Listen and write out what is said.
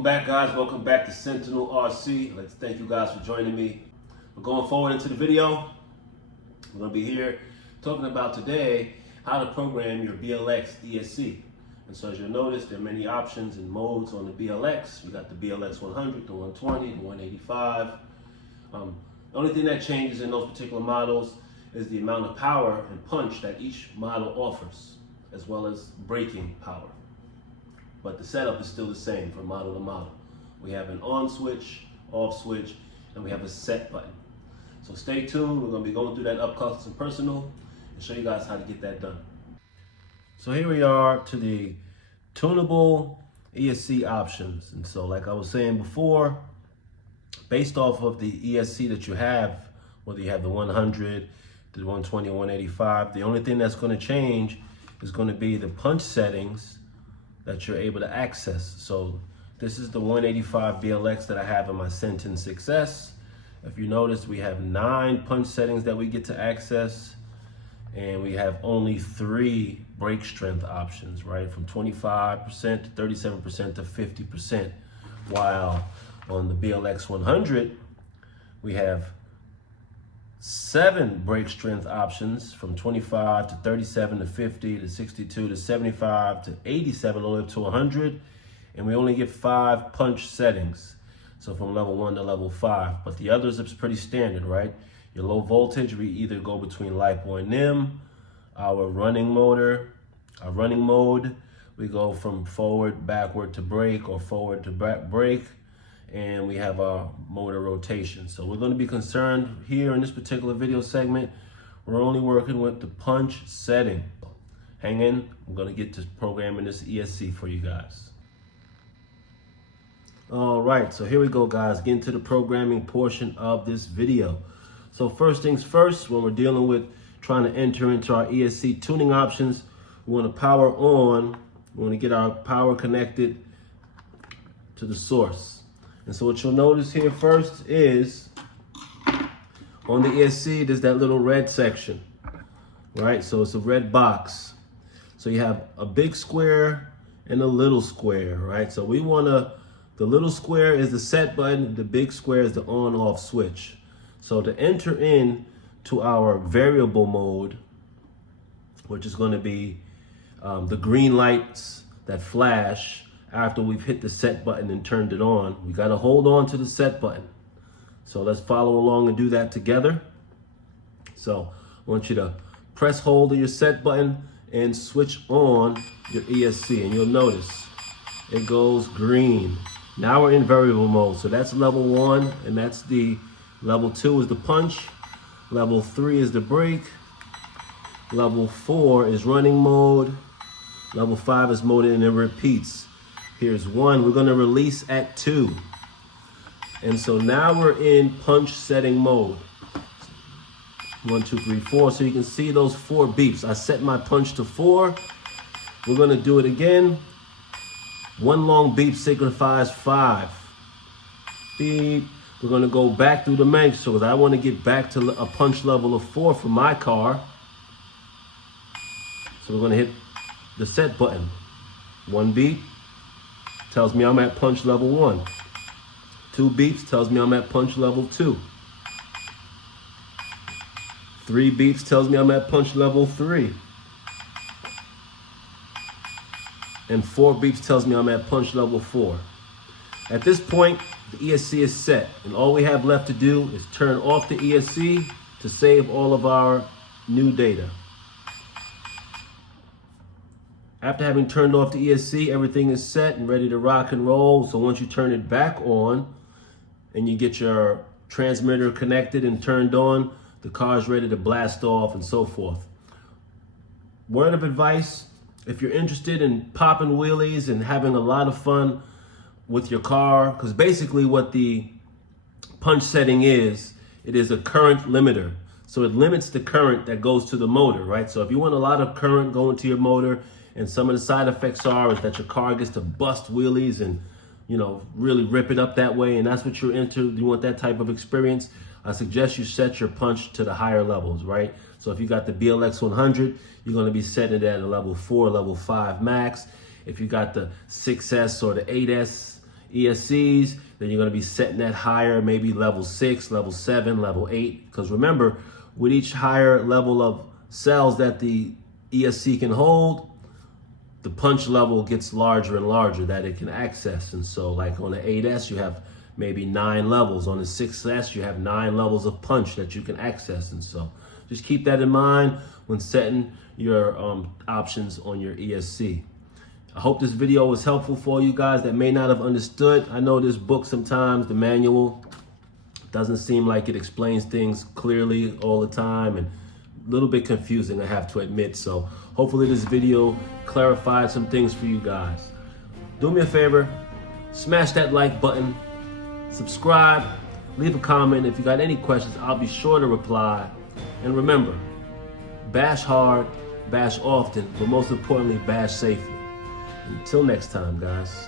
Welcome back, guys. Welcome back to Sentinel RC. I'd like to thank you guys for joining me. We're going forward into the video. We're going to be here talking about today how to program your BLX ESC. And so as you'll notice, there are many options and modes on the BLX. We got the BLX 100, the 120, the 185. The only thing that changes in those particular models is the amount of power and punch that each model offers, as well as braking power. But the setup is still the same from model to model. We have an on switch, off switch, and we have a set button. So stay tuned. We're going to be going through that up close and personal and show you guys how to get that done. So here we are to the tunable ESC options. And so like I was saying before, based off of the ESC that you have, whether you have the 100, the 120, 185, the only thing that's going to change is going to be the punch settings that you're able to access. So this is the 185 BLX that I have in my Sentin 6S. If you notice, we have 9 punch settings that we get to access, and we have only 3 brake strength options, right? From 25% to 37% to 50%. While on the BLX 100, we have 7 brake strength options from 25 to 37 to 50 to 62 to 75 to 87 all the way up to 100, and we only get 5 punch settings, so from level 1 to level 5. But the others is pretty standard, right? Your low voltage, we either go between LiPo and NIM. Our running mode, we go from forward backward to brake or forward to back brake. And we have our motor rotation. So we're going to be concerned here in this particular video segment. We're only working with the punch setting. Hang in, I'm going to get to programming this ESC for you guys. All right, so here we go, guys. Get into the programming portion of this video. So first things first, when we're dealing with trying to enter into our ESC tuning options, we want to power on. We want to get our power connected to the source. And so what you'll notice here first is on the ESC, there's that little red section, right? So it's a red box. So you have a big square and a little square, right? So we want to, the little square is the set button, the big square is the on-off switch. So to enter in to our variable mode, which is going to be the green lights that flash after we've hit the set button and turned it on, we got to hold on to the set button. So let's follow along and do that together. So I want you to press hold of your set button and switch on your ESC, and you'll notice it goes green. Now we're in variable mode. So that's level 1, and that's the level 2 is the punch. Level 3 is the brake. Level 4 is running mode. Level 5 is mode, and it repeats. Here's 1, we're gonna release at 2. And so now we're in punch setting mode. 1, 2, 3, 4, so you can see those 4 beeps. I set my punch to 4. We're gonna do it again. 1 long beep signifies 5. Beep. We're gonna go back through the menu, so I wanna get back to a punch level of 4 for my car. So we're gonna hit the set button. 1 beep tells me I'm at punch level 1. 2 beeps tells me I'm at punch level 2. 3 beeps tells me I'm at punch level 3. And 4 beeps tells me I'm at punch level 4. At this point, the ESC is set, and all we have left to do is turn off the ESC to save all of our new data. After having turned off the ESC, everything is set and ready to rock and roll. So once you turn it back on and you get your transmitter connected and turned on, the car is ready to blast off and so forth. Word of advice, if you're interested in popping wheelies and having a lot of fun with your car, because basically what the punch setting is, it is a current limiter. So it limits the current that goes to the motor, right? So if you want a lot of current going to your motor, and some of the side effects are is that your car gets to bust wheelies and, you know, really rip it up that way, and that's what you're into, you want that type of experience, I suggest you set your punch to the higher levels, right? So if you got the BLX 100, you're going to be setting it at a level 4, level 5 max. If you got the 6S or the 8S, ESCs, then you're going to be setting that higher, maybe level 6, level 7, level 8. Because remember, with each higher level of cells that the ESC can hold, the punch level gets larger and larger that it can access. And so like on the 8S, you have maybe 9 levels. On the 6S, you have 9 levels of punch that you can access. And so just keep that in mind when setting your options on your ESC. I hope this video was helpful for you guys that may not have understood. I know this book sometimes, the manual, doesn't seem like it explains things clearly all the time, and a little bit confusing, I have to admit. So hopefully this video clarified some things for you guys. Do me a favor, smash that like button, subscribe, leave a comment. If you got any questions, I'll be sure to reply. And remember, bash hard, bash often, but most importantly, bash safely. Until next time, guys.